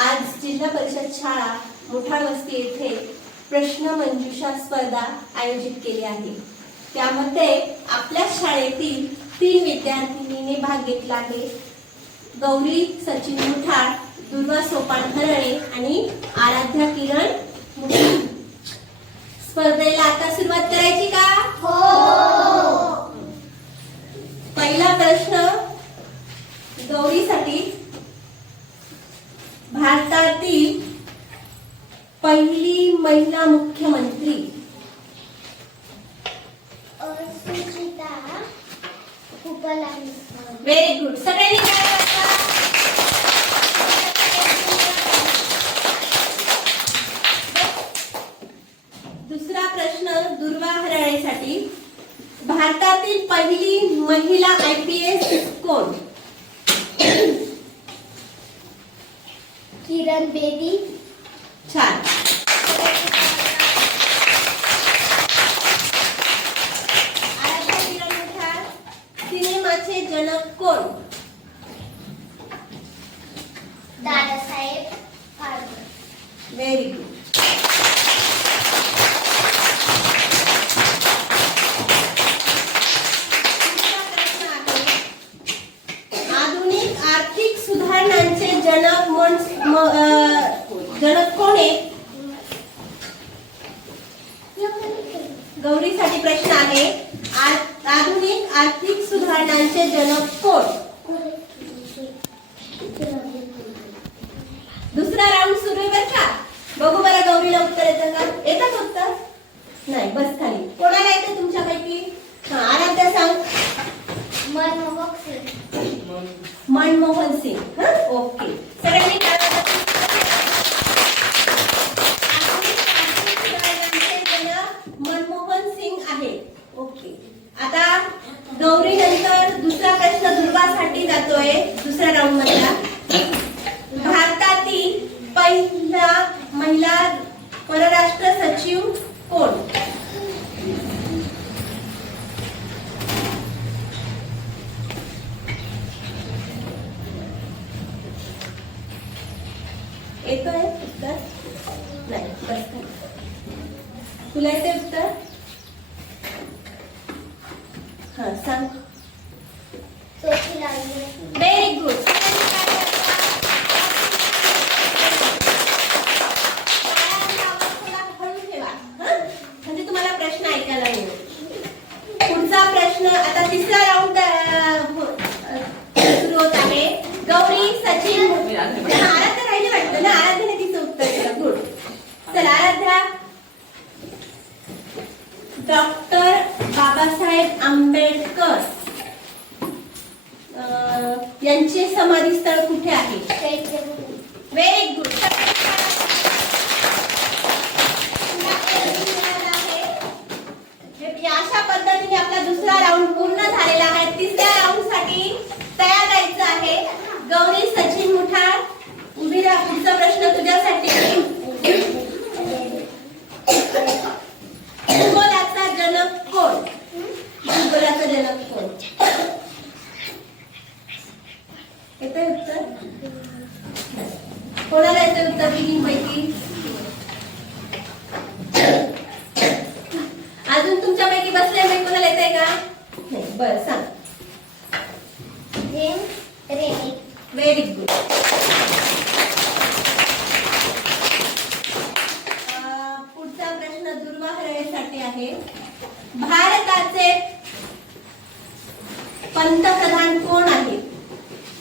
आज जिल्हा परिषद शाळा मुठाळ वस्ती येथे प्रश्न मंजुषा स्पर्धा आयोजित केली आहे. त्यामध्ये आपल्या शाळेतील तीन विद्यार्थिनीने भाग घेतला आहे. गौरी सचिन मुठाळ दुर्वा सोपान हरळे आणि आराध्या किरण स्पर्धेला आता सुरुवात करायची का? पहिला प्रश्न गौरीसाठी भारतातील पहिली महिला मुख्यमंत्री. व्हेरी गुड सगळ्यांनी? दुसरा प्रश्न दुर्वा हराळेसाठी भारतातील पहिली महिला आय पी एस कोण? किरण बेदी छान. सिनेमाचे जनक कोण? दादासाहेब व्हेरी गुड आधुनिक आर्थिक सुधारणांचे अं, जनक कोण आहे? गौरीसाठी प्रश्न आहे आधुनिक आर्थिक सुधारणांचे जनक कोण? दुसरा राऊंड सुरू आहे बरं का? बघू बरं गौरीला उत्तर येतं का? येतं का उत्तर? नाही बस खाली. कोणाला येतं तुमच्यापैकी? हा आराध्या सांग. मनमोहक सिंग मनमोहन सिंग. हा? ओके. सगळ्यांनी मनमोहन सिंग आहे. ओके. आता गौरी नंतर दुसरा प्रश्न दुर्गासाठी जातोय. दुसऱ्या राऊंड मधला. भारतातील पहिला महिला परराष्ट्र सचिव कोण? येतोय उत्तर? नाही बस तुला येते उत्तर? हा सांग. व्हेरी गुड म्हणजे तुम्हाला प्रश्न ऐकायला मिळेल. पुढचा प्रश्न आता तिसरा राऊंड सुरू होत आहे गौरी सचिन हा, आराध्या राहिली वाटतं ना आराध्याने तिचं उत्तर दिलं गुड चला आराध्या डॉक्टर बाबासाहेब आंबेडकर अं, यांचे समाधी स्थळ कुठे आहे चैत्यभूमी व्हेरी गुड अशा पद्धतीने आपला दुसरा राऊंड पूर्ण झालेला आहे तिसऱ्या राऊंडसाठी तयार राहायचं आहे गौरी सचिन मुठाळ उभी राहा पुढचा प्रश्न तुझ्यासाठी भूगोलाचा जनक कोण भूगोलाचा जनक कोण येतंय उत्तर कोणाला येतं उत्तर तिघींपैकी अजून तुमच्यापैकी बसल्यापैकी कोणाला येतंय का नाही बरं सांग जेम्स रेनी गुड पुढचा प्रश्न दुर्वाहरेसाठी आहे. भारताचे पंतप्रधान कोण आहेत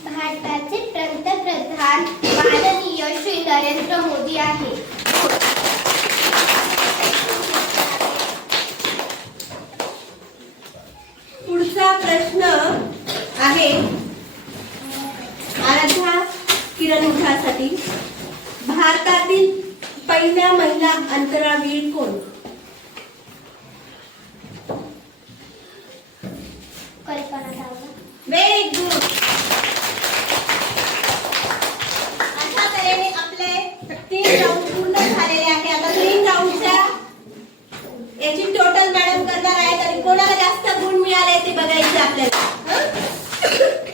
भारताचे पंतप्रधान माननीय श्री नरेंद्र मोदी आहे. पुढचा प्रश्न आहे आराध्या किरण मुखासाठी भारतातील पहिल्या महिला अंतराळवीर कोण? कल्पना व्हेरी गुड अशा तऱ्हेने आपले तीन राऊंड पूर्ण झालेले आहे आता तीन राऊंडच्या याची टोटल मॅडम करणार आहेत आणि कोणाला जास्त गुण मिळाले ते बघायचे आपल्याला हं?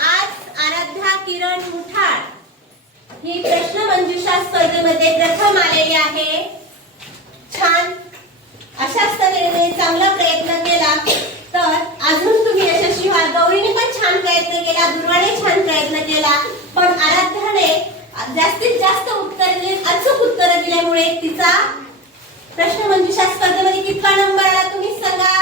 आ- थाळ ही प्रश्न मंजुषा स्पर्धेमध्ये प्रथम आलेली आहे छान अशाच तऱ्हेने चांगला प्रयत्न केला तर अजून तुम्ही यशस्वी व्हाल गौरीने पण छान प्रयत्न केला दुर्वाने छान प्रयत्न केला. पण आराध्याने जास्तीत जास्त उत्तर दिले अचूक उत्तर दिल्यामुळे तिचा प्रश्न मंजुषा स्पर्धेमध्ये कितवा नंबर आला तुम्ही सांगा.